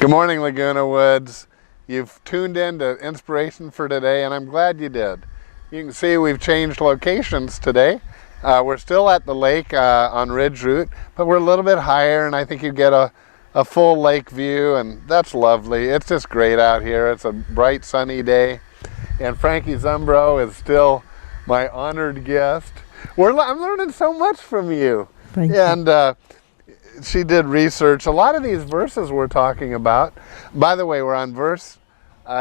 Good morning, Laguna Woods. You've tuned in to Inspiration for Today, and I'm glad you did. You can see we've changed locations today. We're still at the lake on Ridge Route, but we're a little bit higher, and I think you get a full lake view, and that's lovely. It's just great out here. It's a bright, sunny day, and Frankie Zumbro is still my honored guest. I'm learning so much from you. Thank you. And she did research. A lot of these verses we're talking about, by the way, we're on verse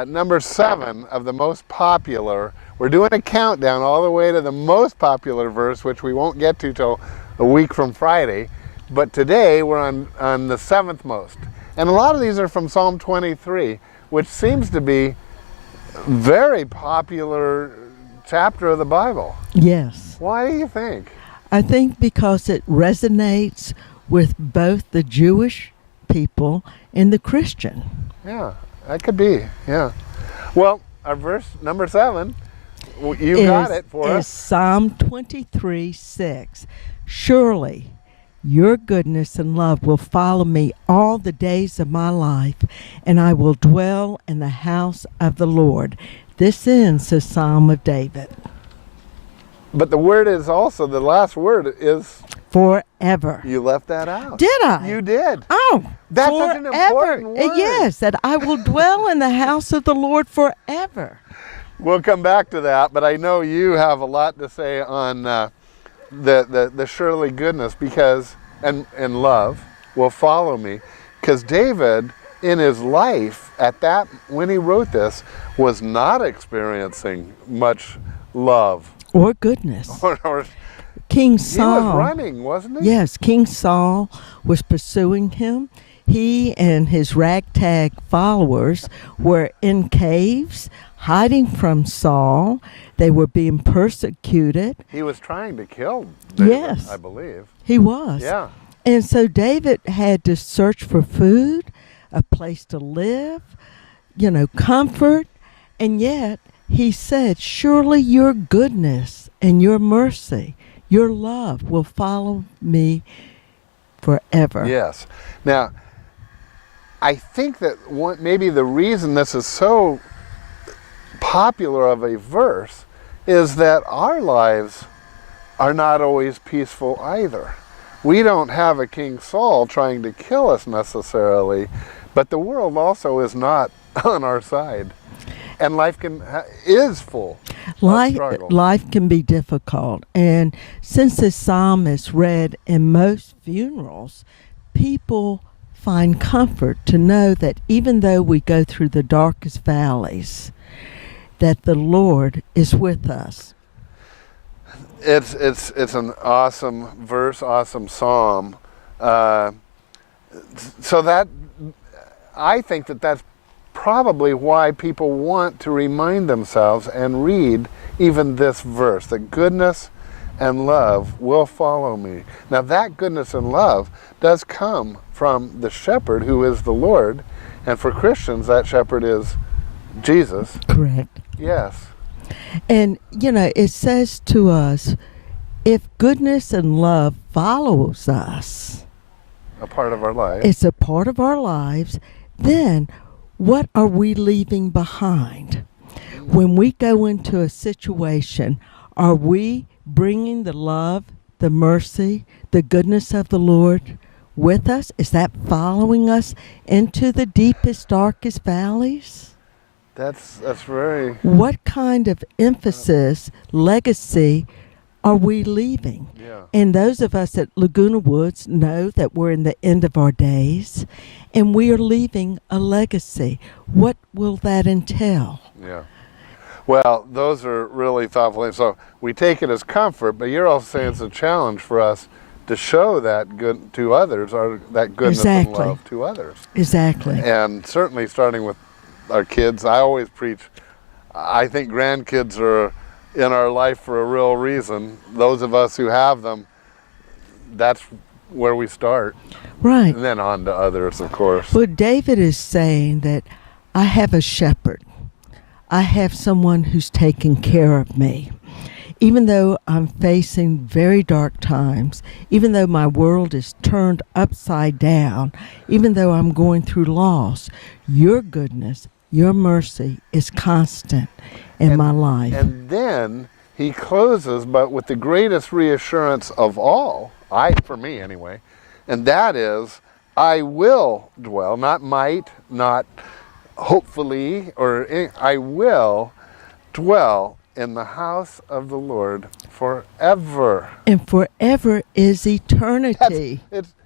number 7 of the most popular. We're doing a countdown all the way to the most popular verse, which we won't get to till a week from Friday. But today we're on the 7th most. And a lot of these are from Psalm 23, which seems to be a very popular chapter of the Bible. Yes. Why do you think? I think because it resonates with both the Jewish people and the Christian. Yeah, that could be, yeah. Well, our verse number 7, you got it for us. Psalm 23:6. Surely your goodness and love will follow me all the days of my life, and I will dwell in the house of the Lord. This ends the Psalm of David. But the word is also, the last word is Forever. You left that out. Did I? You did. Oh, That's forever. such an important word. Yes, that I will dwell in the house of the Lord forever. We'll come back to that, but I know you have a lot to say on the surely goodness because and love will follow me. Because David, in his life, when he wrote this, was not experiencing much love. Or goodness. Or King Saul. He was running, wasn't he? Yes, King Saul was pursuing him. He and his ragtag followers were in caves, hiding from Saul. They were being persecuted. He was trying to kill David, yes, I believe. He was. Yeah. And so David had to search for food, a place to live, comfort, and yet he said, surely your goodness and your mercy, your love will follow me forever. Yes. Now, I think that maybe the reason this is so popular of a verse is that our lives are not always peaceful either. We don't have a King Saul trying to kill us necessarily, but the world also is not on our side. And life is full of struggle. Life can be difficult. And since this psalm is read in most funerals, people find comfort to know that even though we go through the darkest valleys, that the Lord is with us. It's an awesome verse, awesome psalm. So that I think that's probably why people want to remind themselves and read even this verse, that goodness and love will follow me. Now that goodness and love does come from the shepherd who is the Lord, and for Christians that shepherd is Jesus. Correct. Yes. And it says to us, if goodness and love follows us, a part of our life. It's a part of our lives, then what are we leaving behind? When we go into a situation, are we bringing the love, the mercy, the goodness of the Lord with us? Is that following us into the deepest, darkest valleys? That's very... What kind of emphasis, legacy are we leaving? Yeah. And those of us at Laguna Woods know that we're in the end of our days, and we are leaving a legacy. What will that entail? Yeah. Well, those are really thoughtful. So we take it as comfort, but you're also saying it's a challenge for us to show that good to others, or that goodness and love to others. Exactly. And certainly starting with our kids, I always preach, I think grandkids are in our life for a real reason. Those of us who have them, that's where we start. Right. And then on to others, of course. Well, David is saying that I have a shepherd. I have someone who's taking care of me. even though I'm facing very dark times, even though my world is turned upside down, even though I'm going through loss, your goodness, your mercy is constant in my life. And then he closes, but with the greatest reassurance of all, for me anyway, and that is, I will dwell, not might, not hopefully, I will dwell in the house of the Lord forever. And forever is eternity.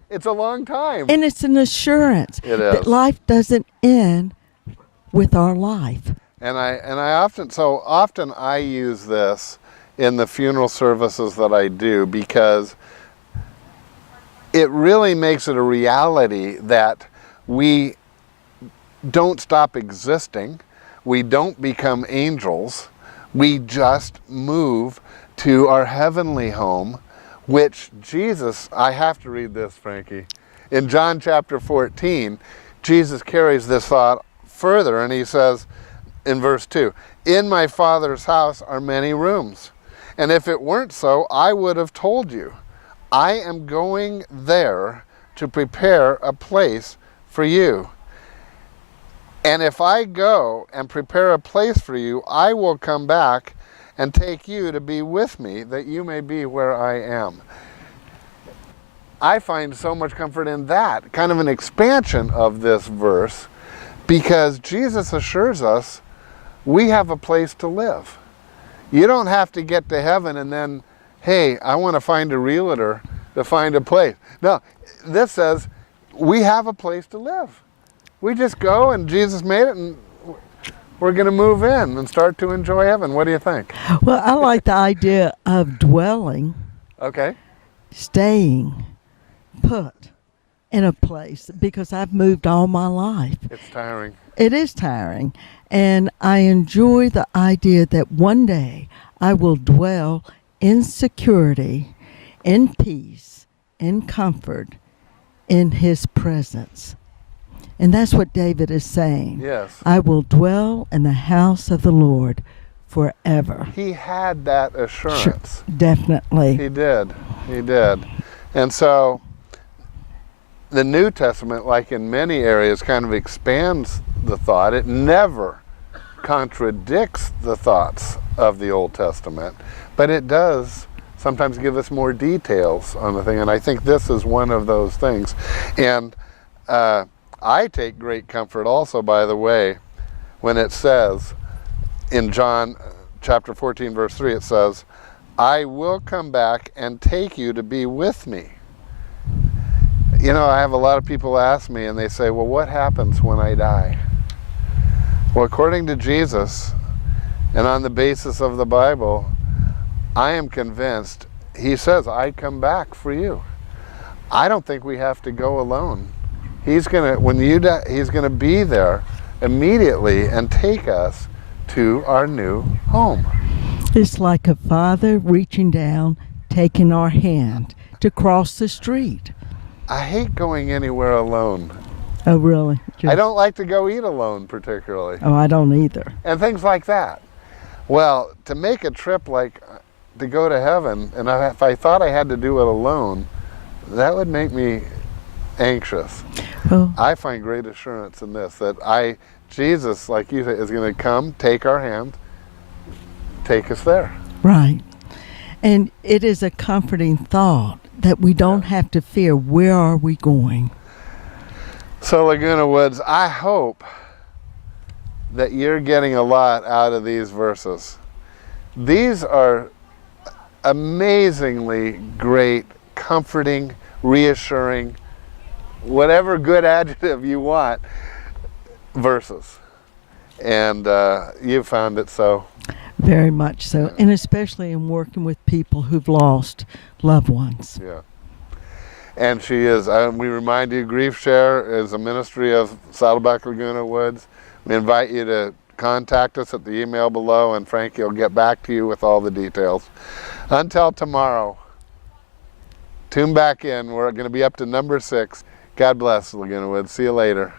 It's a long time. And it's an assurance that life doesn't end with our life. And I often I use this in the funeral services that I do, because it really makes it a reality that we don't stop existing, we don't become angels, we just move to our heavenly home, which Jesus, I have to read this, Frankie. In John chapter 14, Jesus carries this thought further, and he says in verse 2, "In my Father's house are many rooms, and if it weren't so, I would have told you. I am going there to prepare a place for you. And if I go and prepare a place for you, I will come back and take you to be with me, that you may be where I am." I find so much comfort in that, kind of an expansion of this verse, because Jesus assures us we have a place to live. You don't have to get to heaven and then, hey, I want to find a realtor to find a place. No, this says we have a place to live. We just go, and Jesus made it, and we're going to move in and start to enjoy heaven. What do you think? Well, I like the idea of dwelling, Okay. staying put in a place, because I've moved all my life. It's tiring. It is tiring. And I enjoy the idea that one day I will dwell in security, in peace, in comfort, in his presence. And that's what David is saying. Yes. I will dwell in the house of the Lord forever. He had that assurance. Sure, definitely. He did. He did. And so the New Testament, like in many areas, kind of expands the thought. It never contradicts the thoughts of the Old Testament, but it does sometimes give us more details on the thing. And I think this is one of those things. And I take great comfort also, by the way, when it says in John chapter 14, verse 3, it says, "I will come back and take you to be with me." You know, I have a lot of people ask me, and they say, well, what happens when I die? Well, according to Jesus, and on the basis of the Bible, I am convinced, he says, I come back for you. I don't think we have to go alone. He's gonna, when you die, he's gonna be there immediately and take us to our new home. It's like a father reaching down, taking our hand to cross the street. I hate going anywhere alone. Oh, really? I don't like to go eat alone particularly. Oh, I don't either. And things like that. Well, to make a trip like to go to heaven, and if I thought I had to do it alone, that would make me anxious. Oh. I find great assurance in this, that Jesus, like you said, is going to come, take our hand, take us there. Right. And it is a comforting thought that we don't have to fear, where are we going? So Laguna Woods, I hope that you're getting a lot out of these verses. These are amazingly great, comforting, reassuring, whatever good adjective you want, verses. And you found it so. Very much so, and especially in working with people who've lost loved ones. Yeah. And she is, we remind you, Grief Share is a ministry of Saddleback Laguna Woods. We invite you to contact us at the email below, and Frankie will get back to you with all the details. Until tomorrow, tune back in. We're going to be up to number 6. God bless, Laguna Woods. See you later.